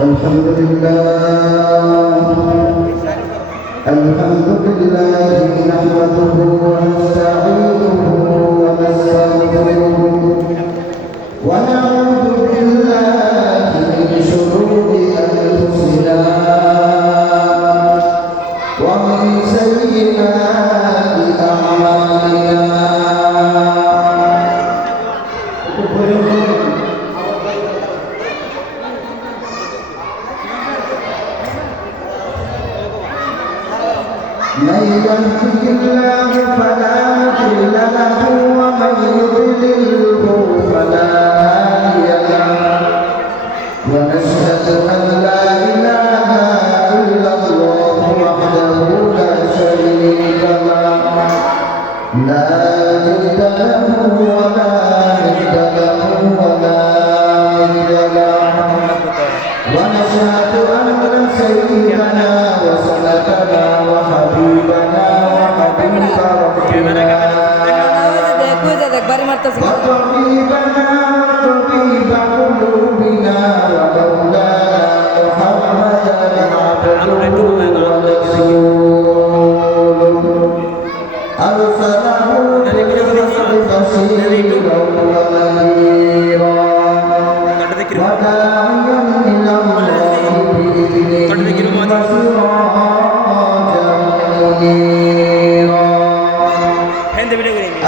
الحمد لله نحمده ونستعينه ونستغفره ونعوذ بالله من شرور أنفسنا ومن سيئات أعمالنا من يهده الله فلا مضل له ومن يضلله فلا هادي له ونشهد أن لا إله إلا الله وحده لا شريك له لا جد له ولا ند له ولا ند له ونشهد أن سيدنا وسندنا وحبيبنا وحبيب ربنا وطبيبنا وطبيب قلوبنا ومولانا محمدا عبده ورسوله أرسله بالحق بشيرا ونذيرا وداعيا إلى الله بإذنه وسراجا منيرا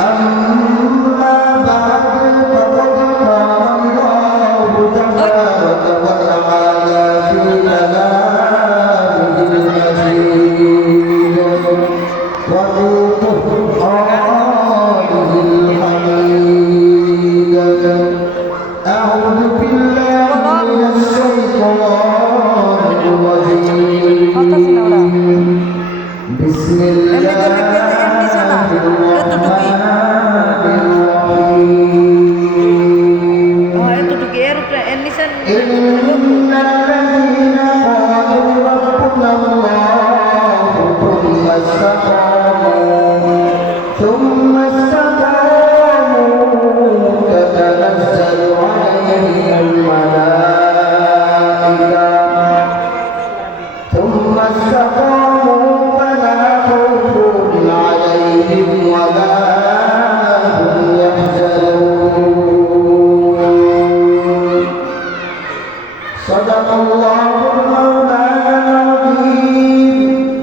أما بعد فقد قال الله تبارك وتعالى في كلامه المجيد وفي قرآنه الحميد أعوذ بالله من الشيطان الرجيم بسم الله إن الذين قالوا ربنا الله ثم استقاموا تتنزل عليهم الملائكة ثم استقاموا فلا خوف عليهم ولا هم يحزنون صدق الله المولانا العظيم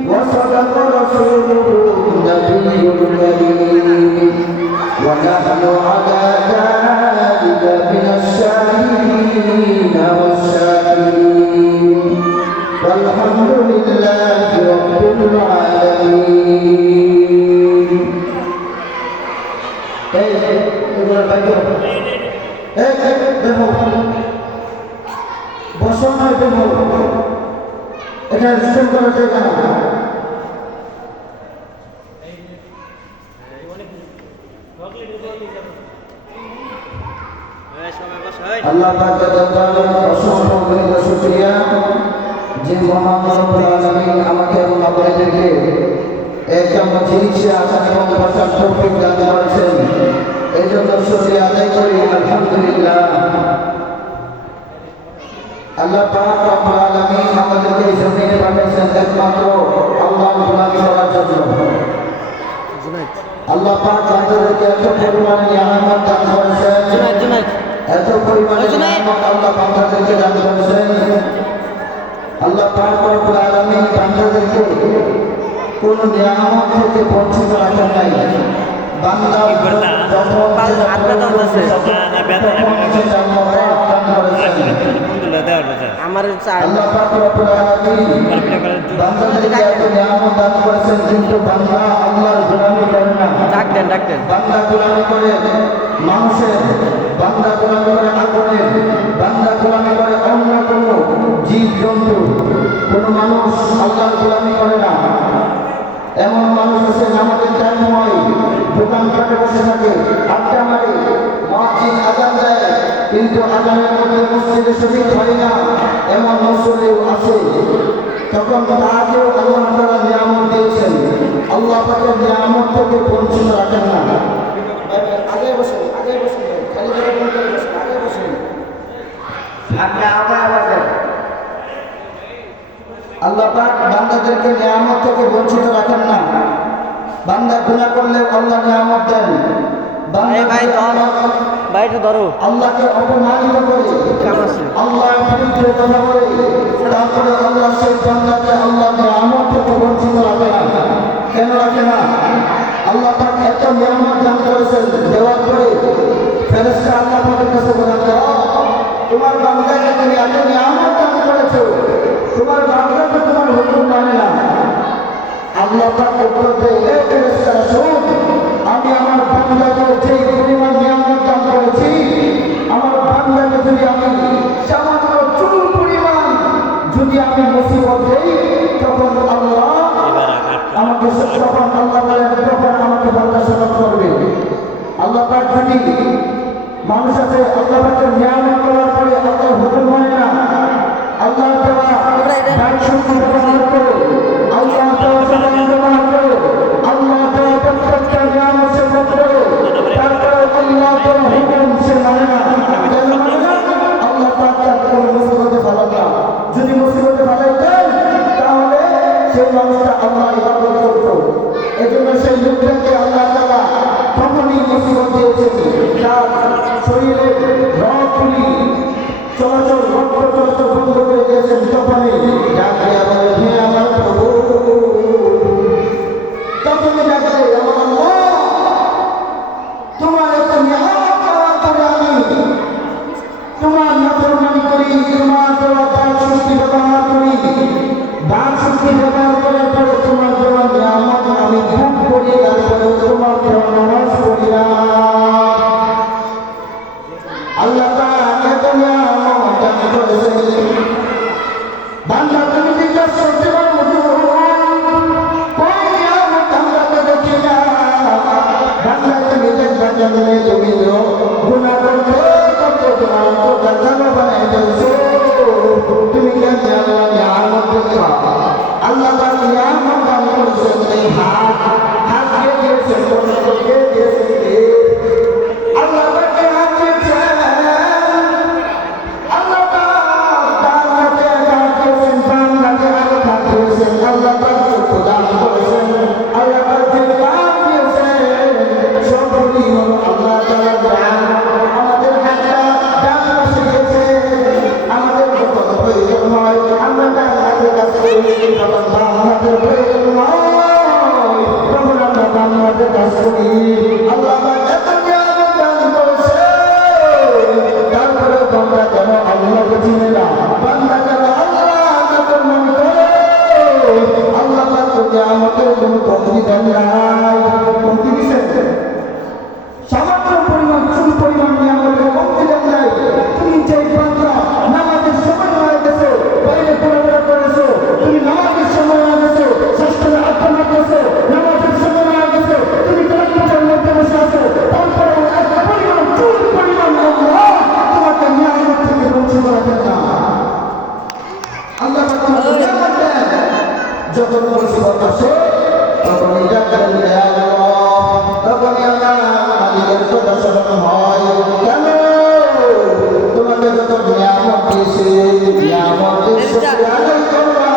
وصدق رسوله النبي الكريم ونحن على ذلك من الشاهدين والشاكرين والحمد لله رب العالمين. বসনায় দেব এখানে রিসেন্ট করা যায় না। আল্লাহ পাকের দরবারে অসংখ্য শুকরিয়া যে মহান রব্বুল আলামিন আমাকে এবং আপনাদেরকে একটা মজলিসে আসার এবং বসার তৌফিক দান করেছেন। এই জন্য শুকরিয়া আদায় করি আলহামদুলিল্লাহ। আল্লাহ পাক রব্বুল আলামিন আমাদেরকে এই জমিনে পাঠিয়েছেন একমাত্র আল্লাহর গোলামি করার জন্য। আল্লাহ পাক আমাদেরকে এত পরিমাণে নিয়ামত দান করেছেন, এত পরিমাণে নিয়ামত আল্লাহ বান্দাদেরকে দান করেছেন। আল্লাহ পাক রব্বুল আলামিন বান্দাদেরকে কোন নিয়ামত থেকে বঞ্চিত রাখেন নাই। বান্দা আমার আল্লাহ পাক রব্বুল আলামিন বান্দাদেরকে এত নিয়ামত দান করেছেন, কিন্তু বান্দা আল্লাহর গোলামি করে না। ডাকতেন বান্দা গোলামি করে মানুষের, বান্দা গোলামি করে আগুনের, বান্দা গোলামি করে অন্য কোনো জীব জন্তু। কোনো মানুষ আল্লাহর গোলামি করে না। এমন মানুষ আছে আমাদের টাইম হয় দোকানপাটে বসে থাকে, আড্ডা মারে, মুয়াজ্জিন আযান দেয়, কিন্তু আযানের মধ্যে মসজিদে শরীক হয় না। এমন মুসল্লিও আছে। তখন তাকেও আল্লাহ তাআলা নিয়ামত দিয়েছেন। আল্লাহ পাকের নিয়ামত থেকে বঞ্চিত রাখেন না। আগে বসেন, খালি জায়গা বসেন, আগে বসেন। আপনি আবার আল্লাহ পাক বান্দাদেরকে নিয়ামত থেকে বঞ্চিত রাখেন না। বান্দা গুনাহ করলে আল্লাহ নিয়ামত দেন। আল্লাহকে অপমানিত করে আল্লাহর বিরুদ্ধে কথা বলে তারপরে আল্লাহ সেই বান্দাকে আল্লাহ নিয়ামত থেকে বঞ্চিত রাখে না। কেন রাখে না? আল্লাহ পাক এত নিয়ামত দান করেছেন, দেওয়ার পরে ফেরেশতা আল্লাহ পাকের কাছে বলেন, তোমার বান্দাকে তুমি এত নিয়ামত দান করেছো, তোমার বান্দা তো তোমার হুকুম মানে না। আল্লাহ পাক উত্তর দেয়, হে ফেরেশতারা শোন, আমি আমার বান্দাকে যে পরিমাণ নিয়ামত দান করেছি, আমার বান্দাকে যদি আমি সামান্য চুল পরিমাণ যদি আমি মুসিবত দেই, তখন আল্লাহ আমাকে তখন আল্লাহ তখন আমাকে বান্দা সতর্ক করবে। আল্লাহ পাক যদি মানুষ আছে আল্লাহ পাকের নিয়ামত করার পরে আল্লাহর হুকুম মানে না, আল্লাহ দেওয়া দান শক্তি ব্যবহার করে, আল্লাহ দেওয়া জবান ব্যবহার করে, আল্লাহ দেওয়া প্রত্যেকটা নিয়ামত সে ভোগ করে, তারপরে আল্লাহ দেওয়া হুকুম সে মানে না। কেন মানে না? আল্লাহ পাক তাকে কোনো মুসিবতে ফেলান না। যদি মুসিবতে ফেলাইতেন তাহলে সেই মানুষটা আল্লাহ ইবাদত করত। এই জন্য সেই লোকটাকে আল্লাহ তাআলা তখনই মুসিবত দিয়েছেন, তার শরীরে রক্তগুলি চলাচল রক্ত চলাচল বন্ধ করে দিয়েছেন। তখনই ডাকে আমার হে আমার প্রভু, তখনই ডাকে আমার আল্লাহ, তোমার এত নিয়ামত পাওয়ার পরে আমি তোমার নাফরমানি করি, তোমার দেওয়া দান শক্তি ব্যবহার করি, দান শক্তি ব্যবহার করার পরে তোমার দেওয়া নিয়ামত আমি ভোগ করি, তারপরে তোমার দেওয়া নামাজ পড়ি না। আল্লাহ পাক এত নিয়ামত দান করেছেন, বান্দা তুমি জিজ্ঞাসা করতে পারো কোন নিয়ামত আমরা তো দেখি না। বান্দা তুমি দেখবা জানলে তুমি গুনাহ করতে করতে তোমার অন্তরটা জানো বানাই ফেলছো, তুমি কেন আল্লাহ নিয়ামত দেখবা? আল্লাহ পাক নিয়ামত দান করেছেন, এই হাত কে দিয়েছেন? কে দিয়েছেন? আল্লাহ পাক হাত দিয়েছেন, আল্লাহ পাক ডান হাতে হাত দিয়েছেন, বাম হাতে হাত দিয়েছেন, আল্লাহ পাক চক্ষু দান করেছেন, আল্লাহ পাক কান দিয়েছেন, সবগুলি হলো আল্লাহ তাআলার দান। আমাদের হাতটা ডান পাশে গেছে, আমাদের যখন প্রয়োজন হয় আমরা ডান হাতে কাজ করি, যখন বাম হাতের প্রয়োজন হয় তখন আমরা বাম হাতে কাজ করি। আল্লাহ পাক এত নিয়ামত দান করেছে, তারপরে বান্দা কেন আল্লাহকে চিনে না? বান্দা কেন আল্লাহ নাফরমানি করে? আল্লাহ পাক তো নিয়ামতের কোনো কমতি দেন নাই। কমতি দিয়েছেন? সামান্য পরিমাণ চুল পরিমাণ নিয়ামতের কমতি দেন নাই। তুমি যে বান্দা নামাজের সময় হয়ে গেছো, বাইরে ঘোরাফেরা করেছো, তুমি নামাজের সময় হয়ে গেছো, ষষ্ঠে আড্ডা মারতেছো, নামাজের সময় হয়ে গেছো, তুমি কম্পিউটার মধ্যে বসে আছো, তারপরে এক পরিমাণ চুল পরিমাণ আল্লাহ তোমাকে নিয়ামত থেকে বঞ্চিত রাখেন না। আল্লাহ তোমাকে নিয়ামত দেন, যখন মুসিবত আসে তখনই ডাকেন হে আল্লাহ, তখনই আল্লাহ মালিকের কথা স্মরণ হয়। কেন? তোমাকে যত নিয়ামত দিয়েছে, নিয়ামতের শুকর আদায় করবা,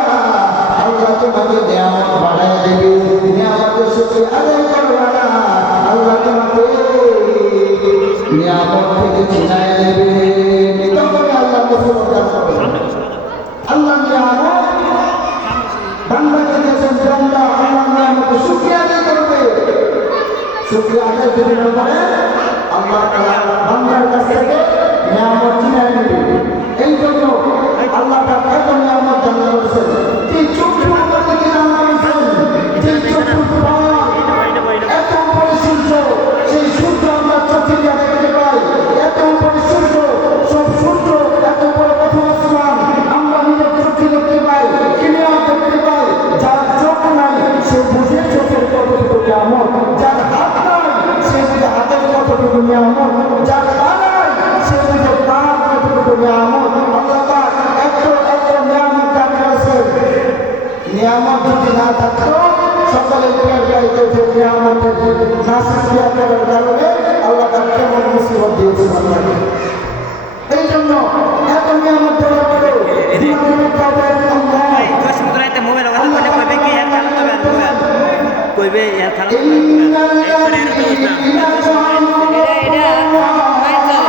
আল্লাহ তোমাকে নিয়ামত বাড়ায় দেবে। নিয়ামতের শুকর আদায় করবা না, আল্লাহ তোমাকে নিয়ামত থেকে ছিনায় দেবে। তখন আল্লাহ মুসিবত দান করবে। আল্লাহ নিয়ামত বান্দাকে দিয়েছেন, বান্দা আল্লাহ নিয়ামতের শুকরিয়া আদায় করবে। শুকরিয়া আদায় করে পরে আল্লাহ তাআলা বান্দার কাছ থেকে নিয়ামত ছিনায় নেবে। এই জন্য আল্লাহ পাক এত নিয়ামত দান করেছেন। যে চক্ষু আমাদেরকে দান করেছেন, যে চক্ষু এত উপরে সূর্য, সেই সূর্য আমরা চোখে দিয়ে দেখতে পাই। এত উপরে সূর্য, সব সূর্য এত উপরে প্রথম আসমান আমরা নিজের চোখে দেখতে পাই, ক্লিয়ার দেখতে পাই। যার চোখ নাই সে বুঝে চোখের কতটুকু নিয়ামত, যার হাত নাই সে বুঝে হাতের কতটুকু নিয়ামত, যার পা নাই সে বুঝে পার কতটুকু নিয়ামত। আল্লাহ পাক এত এত নিয়ামত দান করেছেন। নিয়ামত যদি না থাকতো সকলে নিয়ামতের না শুকরিয়া করার কারণে আল্লাহ তাআলা কেমন মুসিবত দিয়েছেন আমাদেরকে। এই জন্য এত নিয়ামত দেওয়ার পরেও বইবে ইয়া থানা মাইন চলে এটা লুকা এলাম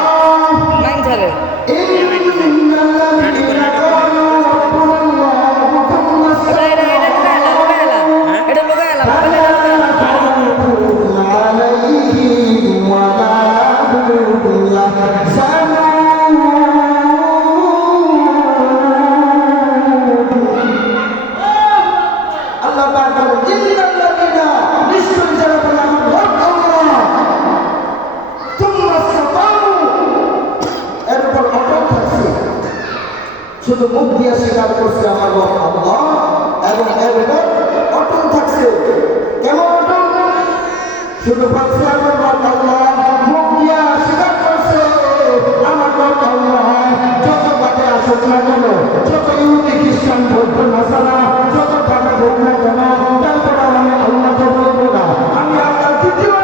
শুধু মুখ দিয়ে স্বীকার করছে আমার আল্লাহ এবং এর উপর অটল থাকছে। কেমন অটল? শুধু বলছে আমার আল্লাহ, মুখ দিয়ে স্বীকার করছে আমার আল্লাহ। যত বাটে আসুক না কেন, যত ইহুদি খ্রিস্টান বৌদ্ধ নাসারা যত টাকা হোক না কেন, তারপর আমি আল্লাহকে বলবো না আমি আল্লাহ দ্বিতীয়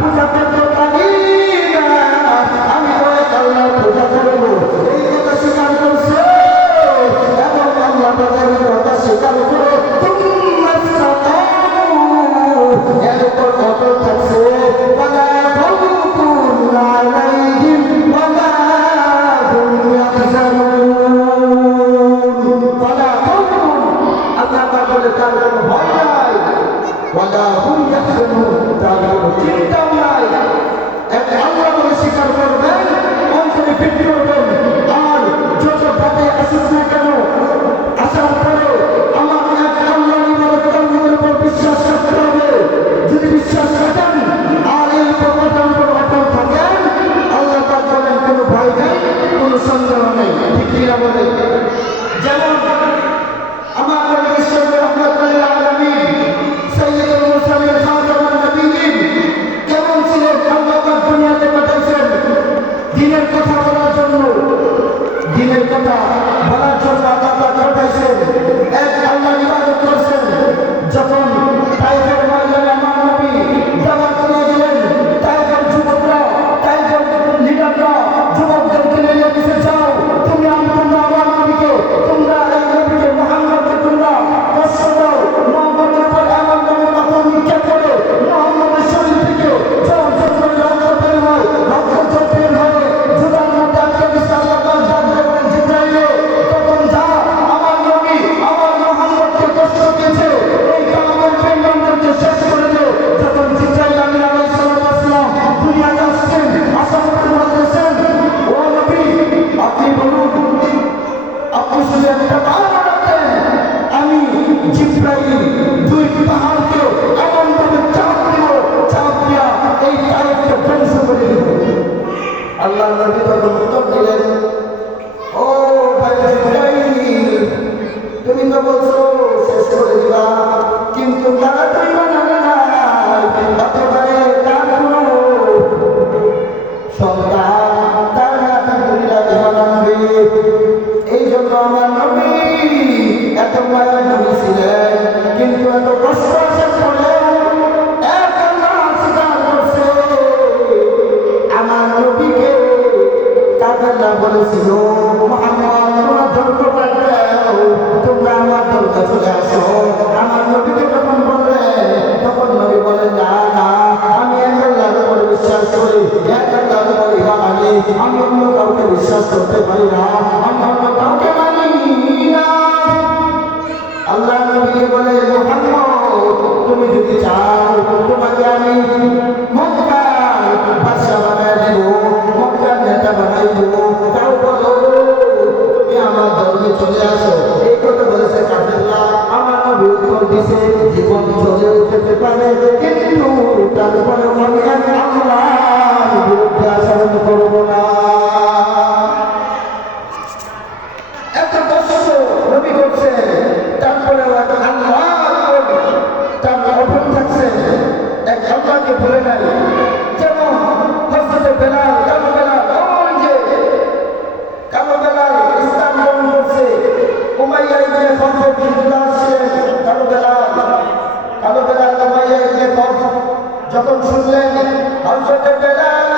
পূজা করতে পারি না, আমি কয়েক আল্লাহ পূজা করবো। এই কথা স্বীকার করছে এবং আল্লাহ তাদের কথা স্বীকার করে এর উপর অটল থাকছে। ওয়ালা খাউফুন আলাইহিম ওয়ালা হুম ইয়াহজানুন। ওয়ালা খাউফুন, আল্লাহ পাক বলে তার কোনো ভয় নাই, ওয়ালা হুম ইয়াহজানুন, তার কোনো চিন্তাও নাই। আল্লাহ বলে স্বীকার করবেন, অন্তরে ফিট করবেন। আর যত পথে আসুক না কেন, আসার পরে আমার এক আল্লাহ নিবারক কর্মীদের উপর বিশ্বাস রাখতে হবে। যদি বিশ্বাস রাখেন আর এই উপর অটল থাকেন, আল্লাহ পাক বলেন কোনো ভয় নেই, কোনো সন্দেহ নেই। ঠিক কিনা বলে? যেমন আমার নবী বিশ্বনবী রাহমাতুল আলামিন সাইয়্যিদুল মুরসালিন খাতামুন নবিয়্যিন কেমন ছিলেন? আল্লাহ পাক দুনিয়াতে পাঠাইছেন দ্বীনের কথা বলার জন্য। দ্বীনের কথা বলার জন্য আল্লাহ পাক পাঠাইছেন। এক আল্লাহ ইবাদত করছেন। যখন তাইফের ময়দানে আমার নবী দাওয়াত দিয়ে দিলেন, তাইফের যুবকরা, তাইফের লিডাররা যুবকদেরকে নিয়ে দিতে চাও, তোমরা আমার নবীকে, তোমরা এই নবীকে মুহাম্মদকে তোমরা কষ্ট দাও, মুহাম্মদের পরে আমার নবীর মাথা নিক্ষেপ করে মুহাম্মদের শরীর থেকে জল জল করে রক্ত বের হয়, রক্ত বের হয়ে জুতার মধ্যে আটকে দিচ্ছে। আল্লাহ পাক জানতে পারেন জিবরাইলে, তখন যা আমার নবী আমার মুহাম্মদকে কষ্ট দিয়েছে এই কালামের পেগাম্বরকে শেষ করে দে। যখন জিবরাইল আমিন আলাইহিস সালাম দুনিয়াতে আসছেন, আসার পরে বলতেছেন, ও নবী আপনি বলুন, আপনি শুধু একটা পাহাড় বানাতেন, আমি জিবরাইল দুই পাহাড়কে এমনভাবে চাপ দিয়া এই তায়েফকে ধ্বংস করে দেব। আল্লাহ নবী তখন উত্তর দিলেন, ও ভাই জিবরাইল, তুমি তো বলছো শেষ করে দিবা, কিন্তু তারা তো ইমান আনে না, একেবারে তার কোনো সন্তান তার নাতি পুরীরা ইমান আনবে। এই জন্য আমার নবী এত মায়ের নবী ছিলেন, কিন্তু এত কষ্ট আসার পরে এক আল্লাহ স্বীকার করছে আমার নবীকে। কাফেররা বলেছিল, মুহাম্মদ তোমরা ধর্ম বাদ দাও, তোমরা আমার ধর্মে চলে আসো। আমার নবীকে যখন বললেন, তখন নবী বলেন, না না, আমি এক আল্লাহর উপর বিশ্বাস করি, এক আল্লাহর উপর ঈমান আনি, আমি অন্য কাউকে বিশ্বাস করতে পারি না, আমি অন্য কাউকে মানি না। আল্লাহ নবীকে বলে, মুহাম্মদ তুমি যদি চাও তোমাকে আমি মক্কার বাদশা বানায় দেব, মক্কার নেতা বানাই দেব, তাও বলো তুমি আমার ধর্মে চলে আসো। এই কথা বলেছে কাফেররা। আমার নবী উত্তর দিছে, জীবন চলে যেতে পারে, কিন্তু তারপরে আমি আল্লাহর বিরুদ্ধে আচরণ করব না। এত কষ্ট নবী করছে, তারপরে আল্লাহ তার অটল থাকছে, এক আল্লাহকে ভুলে নাই। যেমন হযরতে বেলাল, কালো বেলাল, ওই যে কালো বেলাল ইসলাম গ্রহণ করছে, উমাইয়া ইবনে খালদের বিরুদ্ধে আসছিলেন। কালো বেলাল উমাইয়া ইবনে খালদ যখন শুনলেন হযরতে বেলাল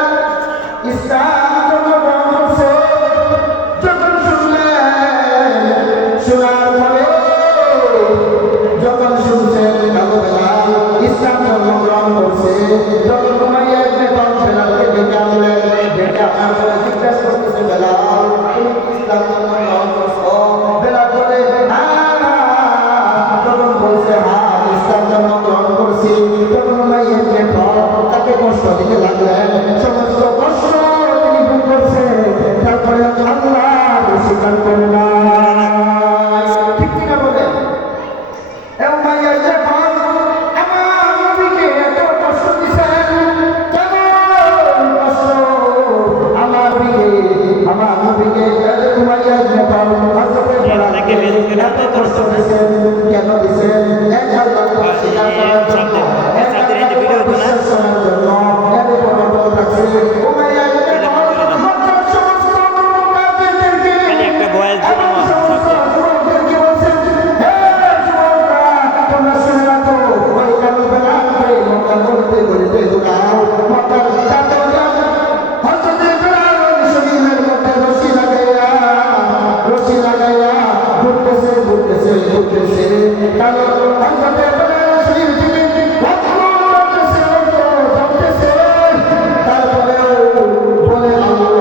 ইসলাম গ্রহণ করছে, যখন শুনলেন, শোনার পরে যখন শুনছেন কালো বেলাল দান করে না ঠিক কিনা বলে উমাইয়া যখন আমার নবীকে এত কষ্ট দিয়েছেন কেমন কষ্ট আমার নবীকে উমাইয়া যখন হযরতে বেলালকে এত কষ্ট দিয়েছেন কেন দিয়েছেন এক আল্লাহকে স্বীকার করার জন্য এক আল্লাহকে বিশ্বাস করার জন্য এত বড় রাখছে উমাইয়া যখন মক্কার সমস্ত কাফেরদেরকে একটা বয়স দিল এবং সমস্ত যুবকদেরকে বলছেন হে যুবকরা তোমরা শুনে রাখো ওই কালো বেলালকে মক্কার গলিতে ঢুকাও মক্কার কাফেররা হযরতে বেলাল শরীরের মধ্যে রশি লাগাইয়া ঘুরতেছে কালো হযরতে বেলাল শরীর থেকে রক্ত ঝরতেছে তারপরে বলে আল্লাহ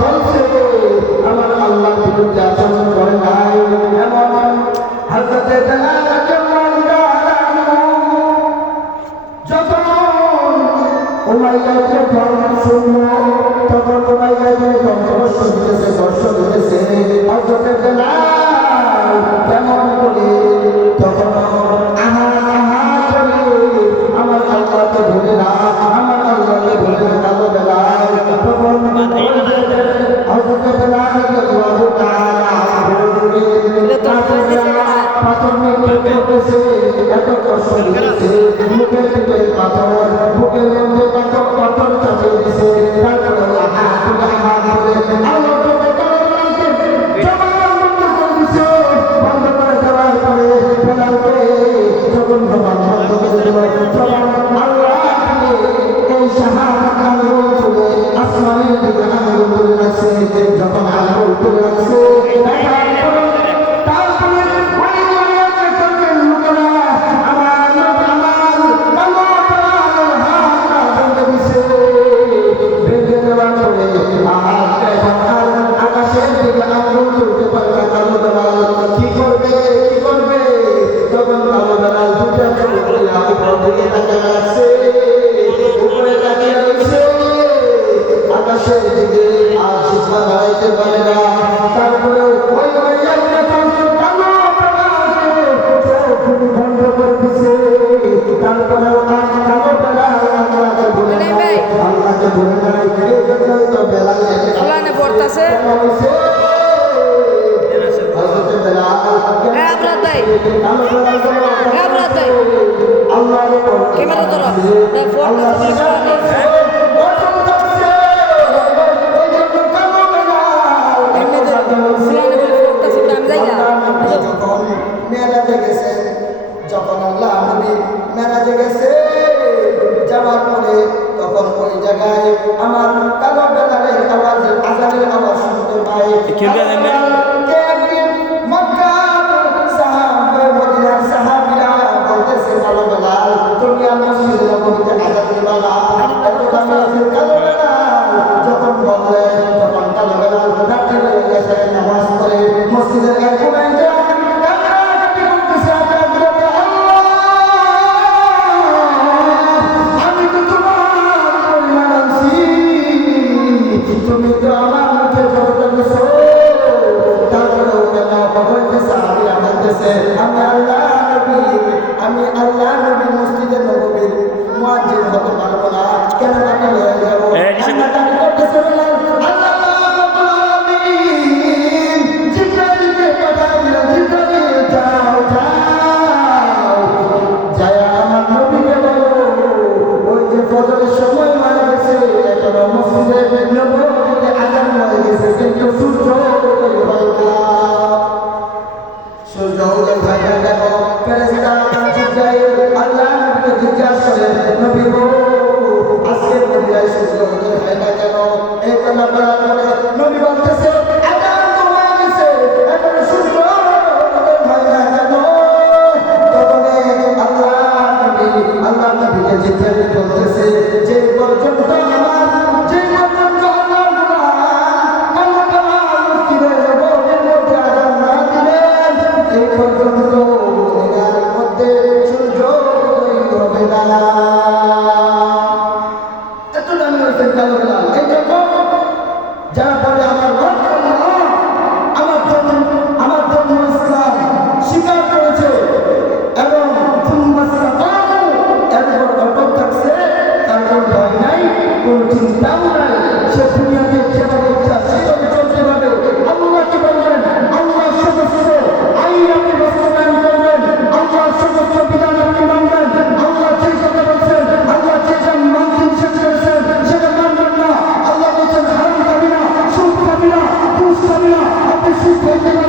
বলছে আমার আল্লাহর বিরুদ্ধে আচরণ করে নাই এমন হযরতে বেলাল যখন উমাইয়া যখন শুনলো তখন উমাইয়া যখন কষ্ট দিতেছে হযরতে বেলাল কেমন করে তখন আহা করে আমার আল্লাহকে ভুলে না আমার আল্লাহকে ভুলে না কালো বেলাল তখন হযরতে বেলাল রাদিয়াল্লাহু তাআলা পাথর নিয়ে করতেছে এত কষ্ট দিতেছে মুখের দিকে পাথর বুকের মধ্যে পাথর চাপিয়ে দিছে তারপরে হাত করে আল্লাহ বন্ধ করে দেওয়ার পরে বেলালকে যখন জবান বন্ধ করে দিল তখন আল্লাহ এই শাহাদাত আঙ্গুল তুলে আসমানের দিকে আঙ্গুল তুলে রাখছে যখন আঙ্গুল তুলে রাখছে তারপরে ওই দুনিয়াতে করবেন লোকেরা আমার কালো বেলালের হাতটা ভেঙে দিছে ভেঙে দেওয়ার পরে আকাশের দিকে আঙ্গুল তুলতে পারে না কালো বেলাল কি করবে তখন কালো বেলাল দুটা চোখ করে উপর দিকে তাকিয়ে রাখছে উপরে তাকিয়ে রয়েছে আকাশের দিকে আর শিক্ষা দাঁড়াইতে পারে না তারপরে ওই কালো বেলালকে চোখ বন্ধ করে দিছে তারপরে কালো বেলাল আল্লাহকে বলে নাই এই জন্যই তো বেলাল ফুলানে পড়তাছে হযরতে বেলাল ক্যামেরা ধরো যখন আল্লাহ নবী মেরাজে গেছে যাওয়ার পরে তখন ওই জায়গায় আমার কালো বেলালের আওয়াজ আজানের আওয়াজ শুনতে পাই মদিনার সাহাবীরা বলতেছে কালো বেলাল তুমি আমার মসজিদে নববীতে আযান দিবা না এত দামি কালো বেলাল যখন বললেন তখন কালো বেলাল রাতে হয়ে গেছে নামাজ পড়ে মসজিদের এক কোণায় কান্নাকাটি করতেছে আজান দিতে আমি তো তোমার পরিমাণ আনছি তুমি তো আমার মুখে জড়িত দিছো তারপরেও কেন বলতে সাহাবীরা বলতেছে আমি আল্লাহ নবী মসজিদে নববীর মুয়াজ্জিন হতে পারবো না কেন বাকি হয়ে যাবো আল্লাহ দাবি করতেছে আল্লাহ রাব্বুল আলামিন জিবরাইলকে পাঠিয়ে দিলেন জিবরাইল যাও আমার নবীকে বলো ওই যে ফজরের সময় মারা গেছে এখনো মসজিদে নববীতে আযান হয়ে গেছে কিন্তু সূর্য উদয় হয় না সূর্য উদয় হয় না করতে